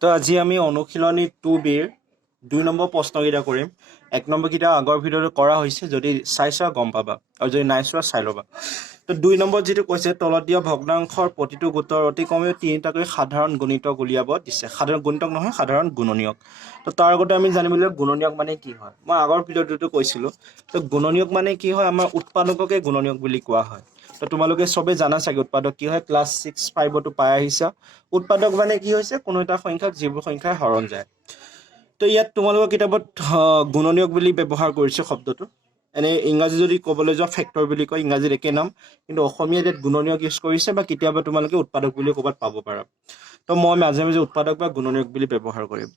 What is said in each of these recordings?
তো আজি আমি অনুশীলনী 2বিৰ 2 নম্বৰ প্ৰশ্নকেইটা কৰিম। 1 নম্বৰকেইটা আগৰ ভিডিঅ'টো কৰা হৈছে, যদি চাইছা গম পাবা আৰু যদি নাই চোৱা চাই ল'বা। তো 2 নম্বৰ যেটো কৈছে তলত দিয়া ভগ্নাংশৰ প্ৰতিটো গোটৰ অতি কমেও 3টাকৈ সাধাৰণ গুণিতক উলিয়াব দিছে। সাধাৰণ গুণিতক নহয়, সাধাৰণ গুণনীয়ক। তো তাৰ আগতে আমি জানিব লাগিব গুণনীয়ক মানে কি হয়। মই আগৰ ভিডিঅ'টোতো কৈছিলোঁ। তো গুণনীয়ক মানে কি হয়, আমাৰ উৎপাদককে গুণনীয়ক বুলি কোৱা হয়। তো তোমালোকে সবে জানা চাগে উৎপাদক কি হয়, ক্লাছ 6-5তো পাই আহিছা। উৎপাদক মানে কি হৈছে, কোনো এটা সংখ্যাক যিবোৰ সংখ্যাই হৰণ যায়। তো ইয়াত তোমালোকৰ কিতাপত গুণনীয়ক বুলি ব্যৱহাৰ কৰিছে শব্দটো। এনে ইংৰাজী যদি ক'বলৈ যোৱা ফেক্টৰ বুলি কয়, ইংৰাজীত একে নাম, কিন্তু অসমীয়াত ইয়াত গুণনীয়ক ইউজ কৰিছে, বা কেতিয়াবা তোমালোকে উৎপাদক বুলি ক'ৰবাত পাব পাৰা। তো মই মাজে মাজে উৎপাদক বা গুণনীয়ক বুলি ব্যৱহাৰ কৰিম।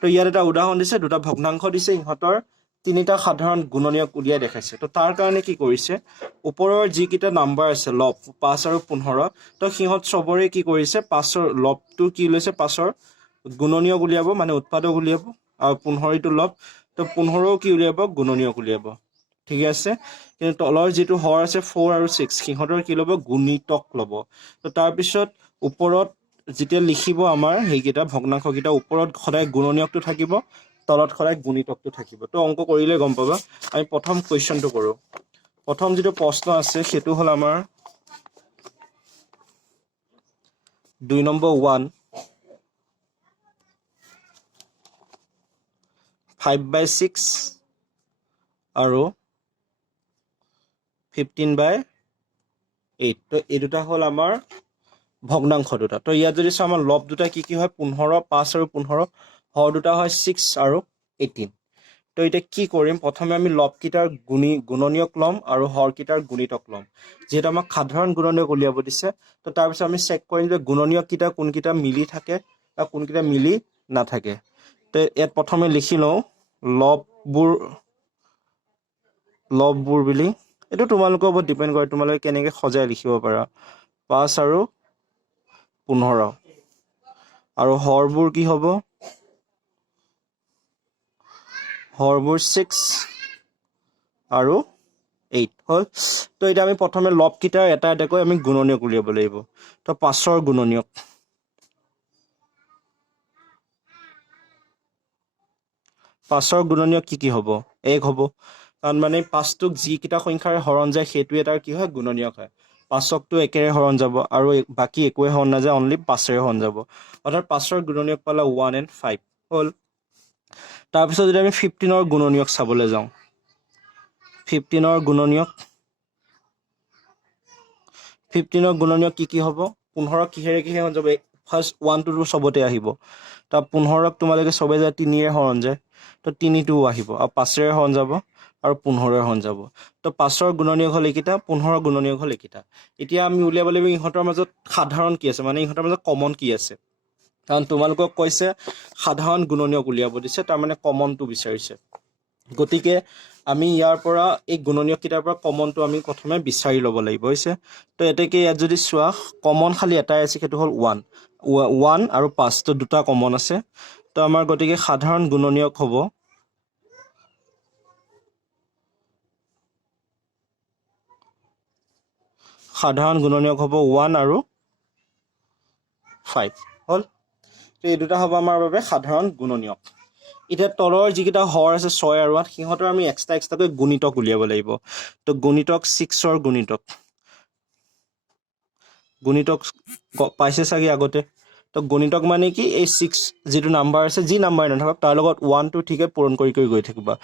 তো ইয়াত এটা উদাহৰণ দিছে, দুটা ভগ্নাংশ দিছে, ইহঁতৰ 3টা সাধাৰণ গুণনীয়ক উলিয়াই দেখাইছে। তো তাৰ কাৰণে কি কৰিছে, ওপৰৰ যিকেইটা নাম্বাৰ আছে লব 5 আৰু 15, তো সিহঁত চবৰে কি কৰিছে, 5ৰ লবটো কি লৈছে, 5ৰ গুণনীয়ক উলিয়াব, মানে উৎপাদক উলিয়াব, আৰু 15টো লব, তো 15ও কি উলিয়াব, গুণনীয়ক উলিয়াব। ঠিক আছে। কিন্তু তলৰ যিটো হৰ আছে 4 আৰু 6, সিহঁতৰ কি ল'ব, গুণিতক ল'ব। তো তাৰপিছত ওপৰত যেতিয়া লিখিব আমাৰ সেইকেইটা ভগ্নাংশকেইটা, ওপৰত সদায় গুণনীয়কটো থাকিব, তলত সদায় গুণিতকটো থাকিব। তো অংক কৰিলে গম পাবা। আমি প্ৰথম কুৱেশ্যনটো কৰোঁ। প্ৰথম যিটো প্ৰশ্ন আছে সেইটো হ'ল আমাৰ 2 নম্বৰ 1 5/6 আৰু 15/8। তো এই দুটা হ'ল আমাৰ ভগ্নাংশ দুটা। তো ইয়াত যদি চাওঁ আমাৰ লব দুটা কি কি হয়, 15, 5 আৰু 15, হৰ দুটা হয় 6 আৰু 18। তো এতিয়া কি কৰিম, প্ৰথমে আমি লবকেইটাৰ গুণনীয়ক ল'ম আৰু হৰকেইটাৰ গুণিতক ল'ম। যিহেতু আমাক সাধাৰণ গুণনীয়ক উলিয়াব দিছে, তো তাৰপিছত আমি চেক কৰিম যে গুণনীয়ককেইটা কোনকেইটা মিলি থাকে বা কোনকেইটা মিলি নাথাকে। তো ইয়াত প্ৰথমে লিখি লওঁ লববোৰ বুলি। এইটো তোমালোকৰ ওপৰত ডিপেণ্ড কৰে, তোমালোকে কেনেকৈ সজাই লিখিব পাৰা। 5 আৰু 15 আৰু হৰবোৰ কি হ'ব, হৰবোৰ 6 আৰু 8 হ'ল। তো এতিয়া আমি প্ৰথমে লবকেইটাৰ এটা এটাকৈ আমি গুণনীয়ক উলিয়াব লাগিব। তো 5ৰ গুণনীয়ক, 5ৰ গুণনীয়ক কি কি হ'ব, 1 হ'ব। কাৰণ মানে 5টোক যিকেইটা সংখ্যাৰে হৰণ যায় সেইটোৱে এটাৰ কি হয়, গুণনীয়ক হয়। 5কটো 1ৰে হৰণ যাব আৰু বাকী একোৱে হৰণ নাযায়, অনলি 5ৰে হৰণ যাব। অৰ্থাৎ 5ৰ গুণনীয়ক পালা 1 and 5 হ'ল। তাৰপিছত যদি আমি 15ৰ গুণনীয়ক চাবলৈ যাওঁ, 15ৰ গুণনীয়ক কি কি হ'ব, 15 কিহেৰে হৰণ যাব, ফাৰ্ষ্ট 1 2 চবতে আহিব। তাৰ 15ক তোমালোকে চবে যায় 3ৰে হৰণ যায়, তো 3টোও আহিব, আৰু 5ৰে হৰণ যাব আৰু 15ৰে হৰণ যাব। তো 5ৰ গুণনীয়ক হ'ল এইকেইটা, 15ৰ গুণনীয়ক হ'ল এইকেইটা। এতিয়া আমি উলিয়াব লাগিব ইহঁতৰ মাজত সাধাৰণ কি আছে, মানে ইহঁতৰ মাজত কমন কি আছে। কাৰণ তোমালোকক কৈছে সাধাৰণ গুণনীয়ক উলিয়াব দিছে, তাৰমানে কমনটো বিচাৰিছে। গতিকে আমি ইয়াৰ পৰা এই গুণনীয়ককেইটাৰ পৰা কমনটো আমি প্ৰথমে বিচাৰি ল'ব লাগিব হৈছে। তো এতেকে ইয়াত যদি চোৱা, কমন খালি এটাই আছে, সেইটো হ'ল 1 আৰু 5, তো দুটা কমন আছে। তো আমাৰ গতিকে সাধাৰণ গুণনীয়ক হ'ব 1 আৰু 5 হ'ল। তো এই দুটা হ'ব আমাৰ বাবে সাধাৰণ গুণনীয়ক। এতিয়া তলৰ যিকেইটা হৰ আছে 6 আৰু 8, সিহঁতৰ আমি এক্সট্ৰাকৈ গুণিতক উলিয়াব লাগিব। তো গুণিতক 6ৰ গুণিতক পাইছে চাগে আগতে। তো গুণিতক মানে কি, এই 6 যিটো নাম্বাৰ আছে, যি নাম্বাৰ নাথাকক তাৰ লগত 1 2 ঠিকে পূৰণ কৰি গৈ থাকিবা।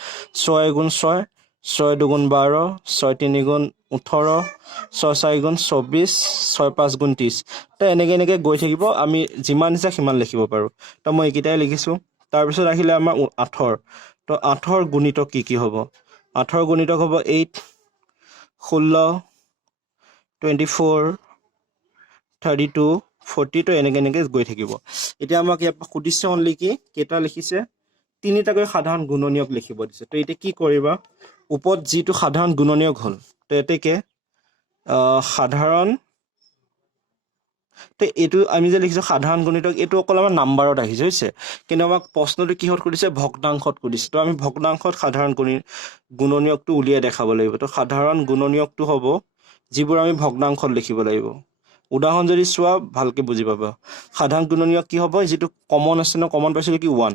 6 গুণ 6, 6 2 12, 6 3 গুণ 18, 6 4 গুণ 24, 6 5 গুণ 30। তো এনেকৈ গৈ থাকিব, আমি যিমান ইচ্ছা সিমান লিখিব পাৰোঁ। তো মই এইকেইটাই লিখিছোঁ। তাৰপিছত আহিলে আমাৰ 8ৰ। তো 8ৰ গুণিতক কি কি হ'ব, 8ৰ গুণিতক হ'ব 8, 16, 24, 32, 40। তো এনেকৈ গৈ থাকিব। এতিয়া আমাক ইয়াৰ পৰা সুধিছে অনলি কি, কেইটা লিখিছে, 3টাকৈ সাধাৰণ গুণনীয়ক লিখিব দিছে। তো এতিয়া কি কৰিবা, ওপৰত যিটো সাধাৰণ গুণনীয়ক হ'ল, তো এতেকে সাধাৰণ, তো এইটো আমি যে লিখিছোঁ সাধাৰণ গুণিতক, এইটো অকল আমাৰ নাম্বাৰত আহিছে হৈছে। কিন্তু আমাক প্ৰশ্নটো কিহত সুধিছে, ভগ্নাংশত সুধিছে। তো আমি ভগ্নাংশত সাধাৰণ গুণনীয়কটো উলিয়াই দেখাব লাগিব। তো সাধাৰণ গুণনীয়কটো হ'ব যিবোৰ আমি ভগ্নাংশত লিখিব লাগিব। উদাহৰণ যদি চোৱা ভালকৈ বুজি পাবা সাধাৰণ গুণনীয়ক কি হ'ব যিটো কমন আছে ন কমন পাইছিলোঁ কি 1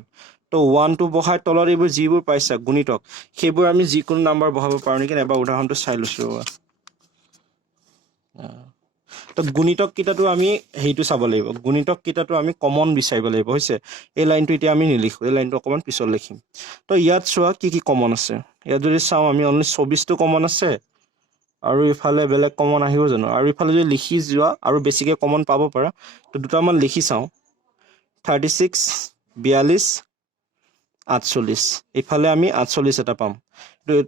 তো 1টো বহাই তলত এইবোৰ যিবোৰ পাইছা গুণিতক সেইবোৰ আমি যিকোনো নাম্বাৰ বহাব পাৰোঁ নেকি এবাৰ উদাহৰণটো চাই লৈছোঁ ৰ'বা তো গুণিতক কেইটাটো আমি হেৰিটো চাব লাগিব গুণিতক কেইটাটো আমি কমন বিচাৰিব লাগিব হৈছে এই লাইনটো এতিয়া আমি নিলিখোঁ এই লাইনটো অকণমান পিছত লিখিম তো ইয়াত চোৱা কি কমন আছে ইয়াত যদি চাওঁ আমি অনলি 24টো কমন আছে আৰু ইফালে বেলেগ কমন আহিব জানো আৰু ইফালে যদি লিখি যোৱা আৰু বেছিকৈ কমন পাব পাৰা তো দুটামান লিখি চাওঁ 36 42 48 ইফালে আমি 48 এটা পাম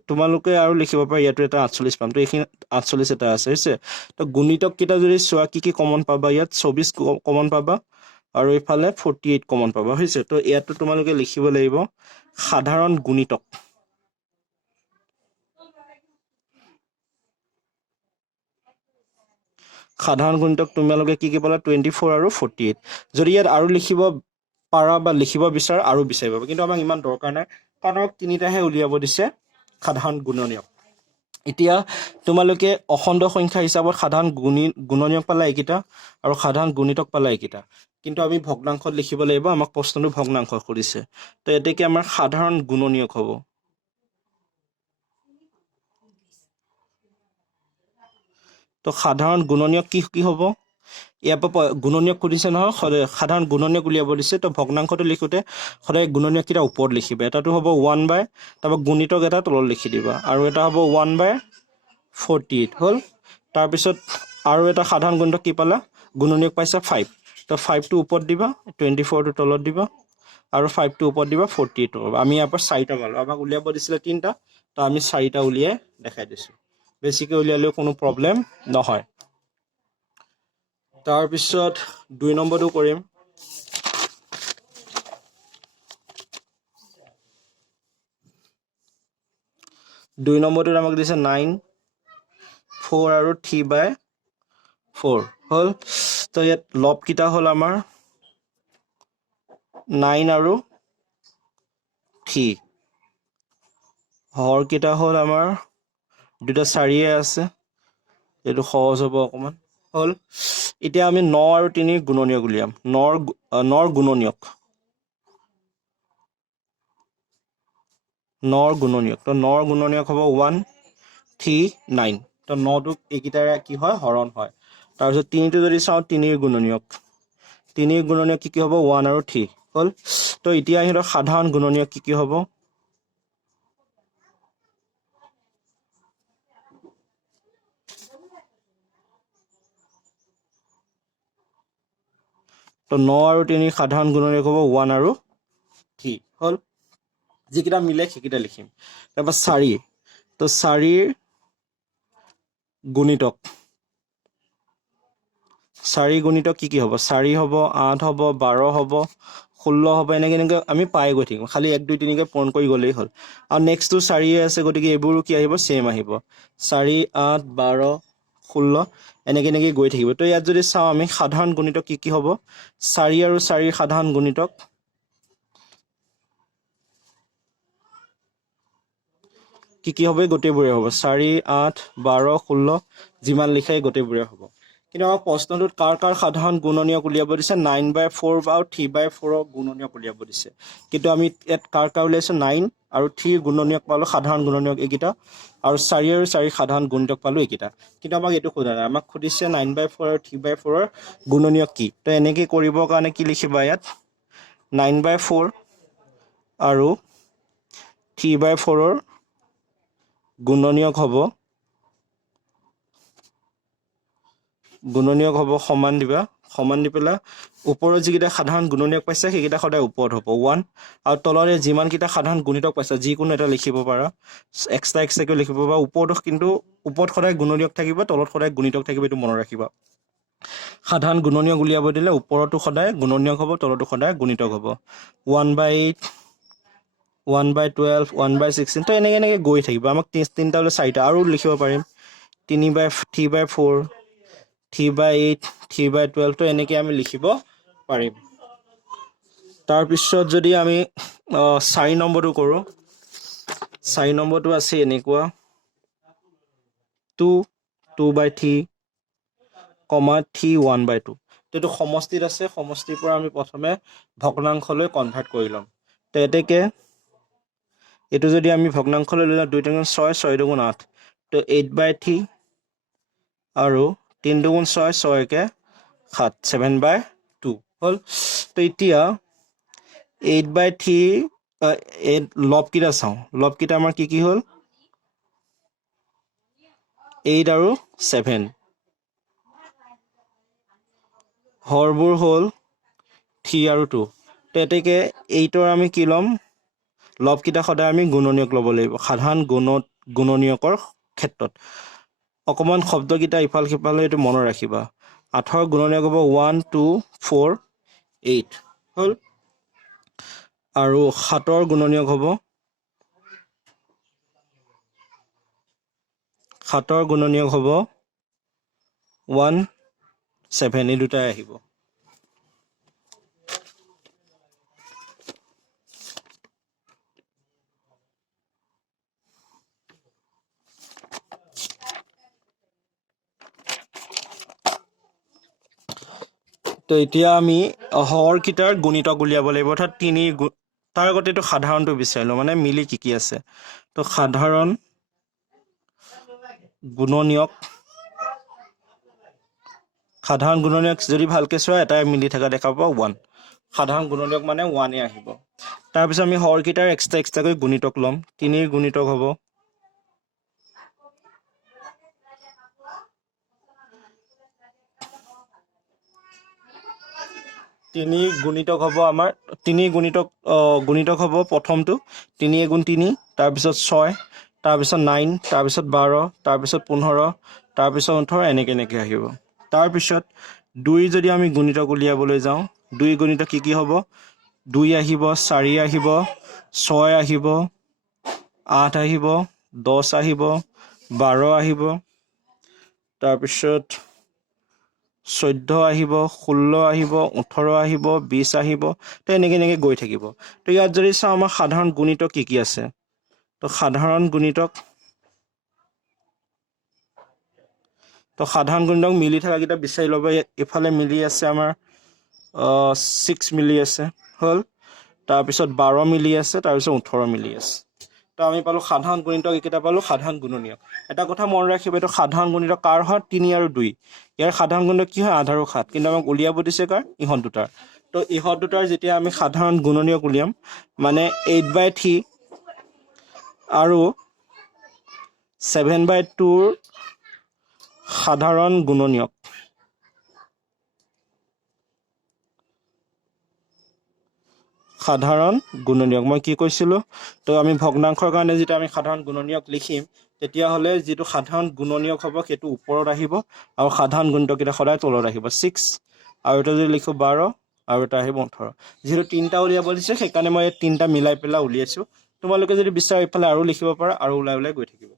তোমালোকে আৰু লিখিব পাৰা ইয়াতো এটা 48 পাম তো এইখিনি 48 এটা আছে হৈছে তো গুণিতক কেইটা যদি চোৱা কি কমন পাবা ইয়াত 24 কমন পাবা আৰু ইফালে 48 কমন পাবা হৈছে তো ইয়াতো তোমালোকে লিখিব লাগিব সাধাৰণ গুণিতক সাধাৰণ গুণিতক তোমালোকে কি পালা 24 আৰু 48 যদি ইয়াত আৰু লিখিব পাৰা বা লিখিব বিচাৰা আৰু বিচাৰিব কিন্তু আমাক ইমান দৰকাৰ নাই কাৰণ আমাক তিনিটাহে উলিয়াব দিছে সাধাৰণ গুণনীয়ক এতিয়া তোমালোকে অখণ্ড সংখ্যা হিচাপত সাধাৰণ গুণনীয়ক পালা এইকেইটা আৰু সাধাৰণ গুণিতক পালা এইকেইটা কিন্তু আমি ভগ্নাংশত লিখিব লাগিব আমাক প্ৰশ্নটো ভগ্নাংশ সুধিছে তো এতেকে আমাৰ সাধাৰণ গুণনীয়ক হ'ব তো সাধাৰণ গুণনীয়ক কি হ'ব ইয়াৰ পৰা গুণনীয়ক সুধিছে নহয় সাধাৰণ গুণনীয়ক উলিয়াব দিছে তো ভগ্নাংশটো লিখোঁতে সদায় গুণনীয়ক কেইটা ওপৰত লিখিবা এটাটো হ'ব 1/, তাৰপৰা গুণিতক এটা তলত লিখি দিবা আৰু এটা হ'ব 1/48 হ'ল তাৰপিছত আৰু এটা সাধাৰণ গুণিতক কি পালা গুণনীয়ক পাইছা 5 তো 5টো ওপৰত দিবা 24টো তলত দিবা আৰু 5টো ওপৰত দিবা 48 আমি ইয়াৰ পৰা 4টা পালোঁ আমাক উলিয়াব দিছিলে 3টা তো আমি 4টা উলিয়াই দেখাই দিছোঁ বেছিকৈ উলিয়ালেও কোনো প্ৰব্লেম নহয় তাৰপিছত 2 নম্বৰটো কৰিম 2 নম্বৰটোত আমাক দিছে 9 4 আৰু 3/4 হ'ল তো ইয়াত লব কেইটা হ'ল আমাৰ 9 আৰু 3 হৰ কেইটা হ'ল আমাৰ দুটা 4 আছে এইটো সহজ হ'ব অকণমান হ'ল এতিয়া আমি 9 আৰু 3 গুণনীয়ক উলিয়াম 9 গুণনীয়ক 9 গুণনীয়ক তো 9 গুণনীয়ক হ'ব 1 3 9 তো 9টো এইকেইটাৰে কি হয় হৰণ হয় তাৰপিছত 3টো যদি চাওঁ 3 গুণনীয়ক 3 গুণনীয়ক কি হ'ব 1 আৰু 3 হ'ল তো এতিয়া সিহঁতৰ সাধাৰণ গুণনীয়ক কি হ'ব তো 9 আৰু 3 সাধাৰণ গুণনীয়ক হ'ব 1 আৰু 3 হ'ল যিকেইটা মিলে সেইকেইটা লিখিম তাৰপৰা 4 তো 4 গুণিতক 4 গুণিতক কি হ'ব 4 হ'ব 8 হ'ব 12 হ'ব 16 হ'ব এনেকৈ আমি পাই গৈ থাকিম খালি 1 2 3কৈ পূৰণ কৰি গ'লেই হ'ল আৰু নেক্সটটো 4 আছে গতিকে এইবোৰো কি আহিব ছেম আহিব 4 8 12 16 এনেকৈ গৈ থাকিব তো ইয়াত যদি চাওঁ আমি সাধাৰণ গুণিতক কি হ'ব 4 আৰু 4 সাধাৰণ গুণিতক কি হ'ব গোটেইবোৰে হ'ব 4 8 12 16 যিমান লিখাই গোটেইবোৰে হ'ব কিন্তু আমাৰ প্ৰশ্নটোত কাৰ সাধাৰণ গুণনীয়ক উলিয়াব দিছে 9/4 আৰু 3/4 গুণনীয়ক উলিয়াব দিছে কিন্তু আমি ইয়াত কাৰ উলিয়াইছোঁ 9 আৰু 3 গুণনীয়ক পালোঁ সাধাৰণ গুণনীয়ক এইকেইটা আৰু 4 আৰু 4 সাধাৰণ গুণিতক পালোঁ এইকেইটা কিন্তু আমাক এইটো সোধা নাই আমাক সুধিছে 9/4 আৰু 3/4 গুণনীয়ক কি তো এনেকৈ কৰিবৰ কাৰণে কি লিখিবা ইয়াত 9/4 আৰু 3/4 গুণনীয়ক হ'ব সমান দিবা সমান দি পেলাই ওপৰত যিকেইটা সাধাৰণ গুণনীয়ক পাইছে সেইকেইটা সদায় ওপৰত হ'ব 1 আৰু তলৰে যিমানকেইটা সাধাৰণ গুণিতক পাইছে যিকোনো এটা লিখিব পাৰা এক্সট্ৰাকৈ লিখিব পাৰা ওপৰতো কিন্তু ওপৰত সদায় গুণনীয়ক থাকিব তলত সদায় গুণিতক থাকিব এইটো মনত ৰাখিবা সাধাৰণ গুণনীয়ক উলিয়াব দিলে ওপৰতো সদায় গুণনীয়ক হ'ব তলতো সদায় গুণিতক হ'ব 1/8 1/12 1/16 তো এনেকৈ গৈ থাকিব আমাক 3টা হ'লে 4টা আৰু লিখিব পাৰিম 3/4 3/8 3/12 তো এনেকৈ আমি লিখিব পাৰিম তাৰপিছত যদি আমি 4 নম্বৰটো কৰোঁ 4 নম্বৰটো আছে এনেকুৱা 2/3 কমা 3 1/2 তো এইটো সমষ্টিত আছে সমষ্টিৰ পৰা আমি প্ৰথমে ভগ্নাংশলৈ কনভাৰ্ট কৰি ল'ম তো এতেকে এইটো যদি আমি ভগ্নাংশলৈ লৈ যাওঁ 2 × 6 6 × 8 তো 8/3 আৰু 3 × 6 6 কে 7 7/2 হ'ল তো এতিয়া 8/3 লবকেইটা চাওঁ লবকেইটা আমাৰ কি হ'ল 8 আৰু 7 হৰবোৰ হ'ল 3 আৰু 2 তো এতেকে 8ৰ আমি কি ল'ম লবকেইটা সদায় আমি গুণনীয়ক ল'ব লাগিব সাধাৰণ গুণনীয়কৰ ক্ষেত্ৰত অকমান শব্দকেইটা ইফাল সিফালে এইটো মনত ৰাখিবা 8ৰ গুণনীয়ক হ'ব 1 2 4 8 হ'ল আৰু 7ৰ গুণনীয়ক হ'ব 1 7 এই দুটাই আহিব তো এতিয়া আমি হৰকেইটাৰ গুণিতক উলিয়াব লাগিব অৰ্থাৎ 3 তাৰ আগতে এইটো সাধাৰণটো বিচাৰি লওঁ মানে মিলি কি আছে তো সাধাৰণ গুণনীয়ক যদি ভালকে চোৱা এটাই মিলি থকা দেখা পাব 1 সাধাৰণ গুণনীয়ক মানে 1 এ আহিব তাৰপিছত আমি হৰকেইটাৰ এক্সট্ৰাকৈ গুণিতক ল'ম 3 গুণিতক হ'ব 3 গুণিতক হ'ব আমাৰ 3 গুণিতক হ'ব প্ৰথমটো 3 × 3 তাৰপিছত 6 তাৰপিছত 9 তাৰপিছত 12 তাৰপিছত 15 তাৰপিছত 18 এনেকৈ আহিব তাৰপিছত 2 যদি আমি গুণিতক উলিয়াবলৈ যাওঁ 2 গুণিতক কি হ'ব 2 আহিব 4 আহিব 6 আহিব 8 আহিব 10 আহিব 12 আহিব তাৰপিছত 14 আহিব 16 আহিব 18 আহিব 20 আহিব তো এনেকৈ গৈ থাকিব তো ইয়াত যদি চাওঁ আমাৰ সাধাৰণ গুণিতক কি আছে তো সাধাৰণ গুণিতক মিলি থকাকেইটা বিচাৰি ল'ব ইফালে মিলি আছে আমাৰ 6 মিলি আছে হ'ল তাৰপিছত 12 মিলি আছে তাৰপিছত 18 মিলি আছে তো আমি পালোঁ সাধাৰণ গুণিতক এইকেইটা পালোঁ সাধাৰণ গুণনীয়ক এটা কথা মনত ৰাখিব এইটো সাধাৰণ গুণিতক কাৰ হয় 3 আৰু 2 ইয়াৰ সাধাৰণ গুণিতক কি হয় 8 আৰু 7 কিন্তু আমাক উলিয়াব দিছে কাৰ ইহঁত দুটাৰ তো ইহঁত দুটাৰ যেতিয়া আমি সাধাৰণ গুণনীয়ক উলিয়াম মানে 8/3 আৰু 7/2 সাধাৰণ গুণনীয়ক মই কি কৈছিলোঁ তো আমি ভগ্নাংশৰ কাৰণে যেতিয়া আমি সাধাৰণ গুণনীয়ক লিখিম তেতিয়াহ'লে যিটো সাধাৰণ গুণনীয়ক হ'ব সেইটো ওপৰত আহিব আৰু সাধাৰণ গুণিতকেইটা সদায় তলত আহিব 6 আৰু এটা যদি লিখোঁ 12 আৰু এটা আহিব 18 যিহেতু 3টা উলিয়াব দিছে সেইকাৰণে মই 3টা মিলাই পেলাই উলিয়াইছোঁ তোমালোকে যদি বিচাৰা ইফালে আৰু লিখিব পাৰা আৰু ওলাই গৈ থাকিব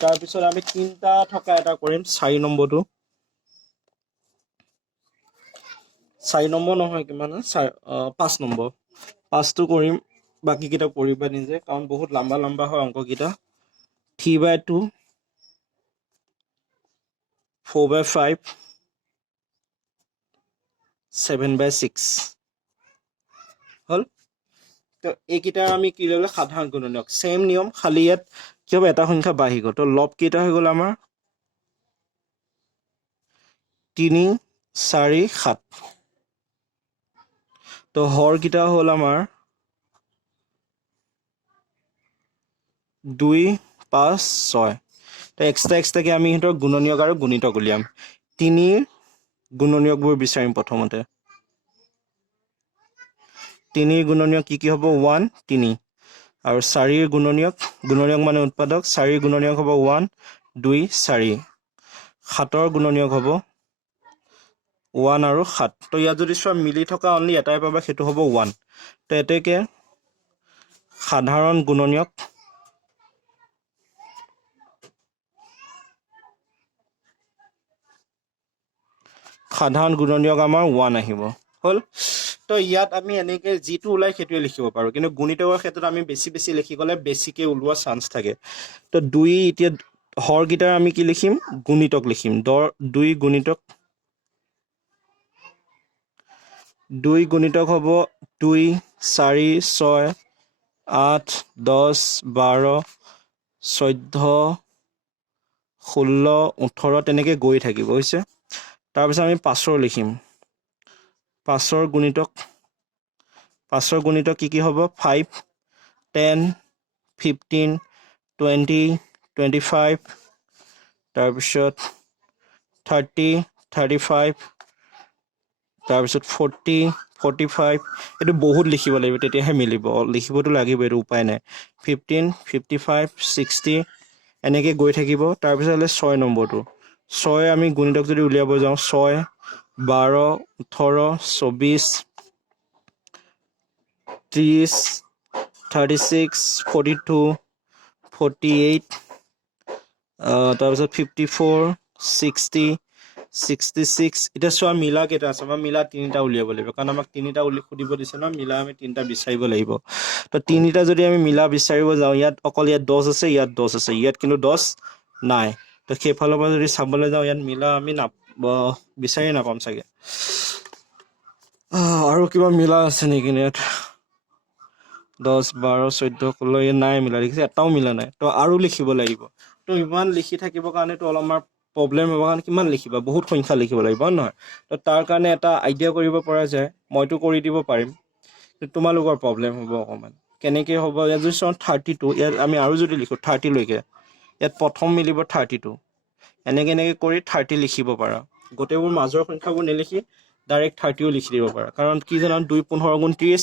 তাৰপিছত আমি 3টা থকা এটা কৰিম 4 নম্বৰটো 4 নম্বৰ নহয় কিমান 5 নম্বৰ 5টো কৰিম বাকীকেইটা কৰিবা নিজে কাৰণ বহুত লম্বা হয় অংককেইটা 3/2 4/5 7/6 হ'ল তো এইকেইটাৰ আমি কি ল'লে সাধাৰণ গুণনীয়ক সেম নিয়ম খালি ইয়াত কি হ'ব এটা সংখ্যা বাঢ়ি গ'ল তো লব কেইটা হৈ গ'ল আমাৰ 3 4 7 তো হৰকেইটা হ'ল আমাৰ 2 5 6 তো এক্সট্ৰাকে আমি সিহঁতৰ গুণনীয়ক আৰু গুণিতক উলিয়াম 3 গুণনীয়কবোৰ বিচাৰিম প্ৰথমতে 3 গুণনীয়ক কি হ'ব 1 3 আৰু 4 গুণনীয়ক মানে উৎপাদক 4 গুণনীয়ক হ'ব 1 2 4 7ৰ গুণনীয়ক হ'ব 1 আৰু 7 তো ইয়াত যদি চোৱা মিলি থকা অনলি এটাই পাবা সেইটো হ'ব 1 তো এতেকে সাধাৰণ গুণনীয়ক আমাৰ 1 আহিব হ'ল তো ইয়াত আমি এনেকৈ যিটো ওলাই সেইটোৱে লিখিব পাৰোঁ, কিন্তু গুণিতকৰ ক্ষেত্ৰত আমি বেছি লিখি গ'লে বেছিকৈ ওলোৱা চান্স থাকে। তো 2 এতিয়া হৰকেইটাৰ আমি কি লিখিম? গুণিতক লিখিম। 2 গুণিতক 2 গুণিতক হ'ব 2 4 6 8 10 12 14 16 18 তেনেকৈ গৈ থাকিব হৈছে। তাৰপিছত আমি 5ৰ লিখিম। 5ৰ গুণিতক কি কি হ'ব? 5 10 15 20 25 তাৰপিছত 30 35 তাৰপিছত 40 45 এইটো বহুত লিখিব লাগিব, তেতিয়াহে মিলিব। লিখিবতো লাগিব, এইটো উপায় নাই। 15 55 60 এনেকৈ গৈ থাকিব। তাৰপিছত হ'লে 6 নম্বৰটো। 6 আমি গুণিতক যদি উলিয়াব যাওঁ, 6 12 18 24 30 36 42 48 তাৰপিছত 54 60 66 এতিয়া চোৱা মিলা কেইটা আছে? আমাৰ মিলা 3টা উলিয়াব লাগিব, কাৰণ আমাক 3টা সুধিব দিছে ন। মিলা আমি 3টা বিচাৰিব লাগিব। তো 3টা যদি আমি মিলা বিচাৰিব যাওঁ, ইয়াত অকল ইয়াত 10 আছে, ইয়াত 10 আছে, ইয়াত কিন্তু 10 নাই। তো সেইফালৰ পৰা যদি চাবলৈ যাওঁ, ইয়াত মিলা আমি বিচাৰি নাপাম চাগে। আৰু কিবা মিলা আছে নেকি ইয়াত? 10 12 14 16 ইয়াত নাই মিলা, দেখিছে? এটাও মিলা নাই। তো আৰু লিখিব লাগিব। তো ইমান লিখি থাকিবৰ কাৰণেতো অলপমান প্ৰব্লেম হ'ব, কাৰণ কিমান লিখিবা? বহুত সংখ্যা লিখিব লাগিব, হয় নহয়? তো তাৰ কাৰণে এটা আইডিয়া কৰিব পৰা যায়, মইতো কৰি দিব পাৰিম, তোমালোকৰ প্ৰব্লেম হ'ব অকণমান। কেনেকৈ হ'ব? ইয়াত যদি চাওঁ 32, ইয়াত আমি আৰু যদি লিখোঁ 30 লৈকে, ইয়াত প্ৰথম মিলিব 32। এনেকৈ কৰি 30 লিখিব পাৰা। গোটেইবোৰ মাজৰ সংখ্যাবোৰ নিলিখি ডাইৰেক্ট 30ও লিখি দিব পাৰা। কাৰণ কি জানা? 2 15 গুণ 30,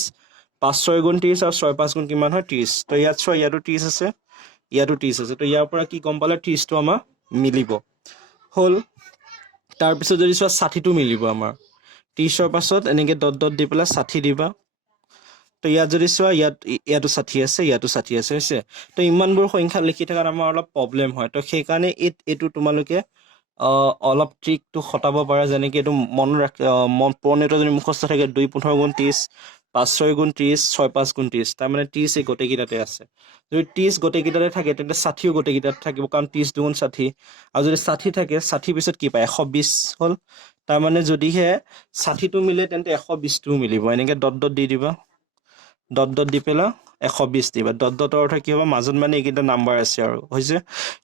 5 6 গুণ 30 আৰু 6 5 গুণ কিমান হয়? 30। তো ইয়াত চোৱা, ইয়াতো 30 আছে, ইয়াতো 30 আছে। তো ইয়াৰ পৰা কি গম পালে? 30টো আমাৰ মিলিব হ'ল। তাৰপিছত যদি চোৱা 60টো মিলিব আমাৰ। 30ৰ পাছত এনেকৈ ডট দি পেলাই 60 দিবা। তো ইয়াত যদি চোৱা, ইয়াতো 60 আছে, ইয়াতো 60 আছে, হৈছে? তো ইমানবোৰ সংখ্যা লিখি থকাত আমাৰ অলপ প্ৰব্লেম হয়। তো সেইকাৰণে এইটো তোমালোকে অলপ ট্ৰিকটো খটাব পাৰা। যেনেকৈ এইটো পুৰণিটো যদি মুখস্থ থাকে, 2 15 গুণ 30, 5 6 গুণ 30, 6 5 গুণ 30, তাৰমানে 30 এই গোটেইকেইটাতে আছে। যদি 30 গোটেইকেইটাতে থাকে, তেন্তে 60ও গোটেইকেইটাত থাকিব, কাৰণ 30 2 গুণ 60। আৰু যদি 60 থাকে, 60 পিছত কি পায়? 120 হ'ল। তাৰমানে যদিহে 60টো মিলে, তেন্তে 120টোও মিলিব। এনেকৈ ডট দি দিবা। ডট দি পেলাই 120 দিবা। ডটৰ অৰ্থ কি হ'ব? মাজত মানে এইকেইটা নাম্বাৰ আছে আৰু, হৈছে?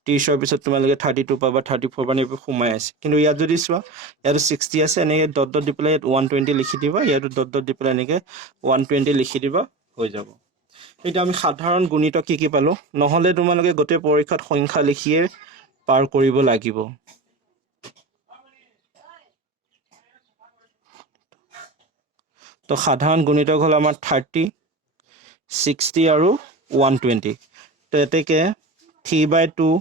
30ৰ পিছত তোমালোকে 32 পাবা, 34 মানে এইবোৰ সোমাই আছে। কিন্তু ইয়াত যদি চোৱা, ইয়াতো 60 আছে, এনেকৈ ডট দি পেলাই ইয়াত 120 লিখি দিবা। ইয়াতো ডট দি পেলাই এনেকৈ 120 লিখি দিবা, হৈ যাব। এতিয়া আমি সাধাৰণ গুণিতক কি পালোঁ? নহ'লে তোমালোকে গোটেই পৰীক্ষাত সংখ্যা লিখিয়ে পাৰ কৰিব লাগিব। তো সাধাৰণ গুণিতক হ'ল আমাৰ 30, 60 আৰু 120। তো এতেকে 3/2,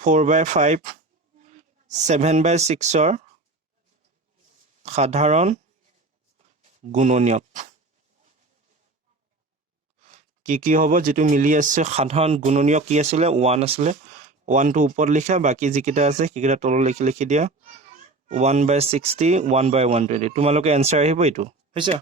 4/5, 7/6ৰ সাধাৰণ গুণনীয়ক কি হ'ব? যিটো মিলি আছে সাধাৰণ গুণনীয়ক কি আছিলে? 1 আছিলে। 1টো ওপৰত লিখা, বাকী যিকেইটা আছে সেইকেইটা তলত লিখি দিয়া। 1/60, 1/120। তোমালোকে এনচাৰ আহিব এইটো, হৈছে?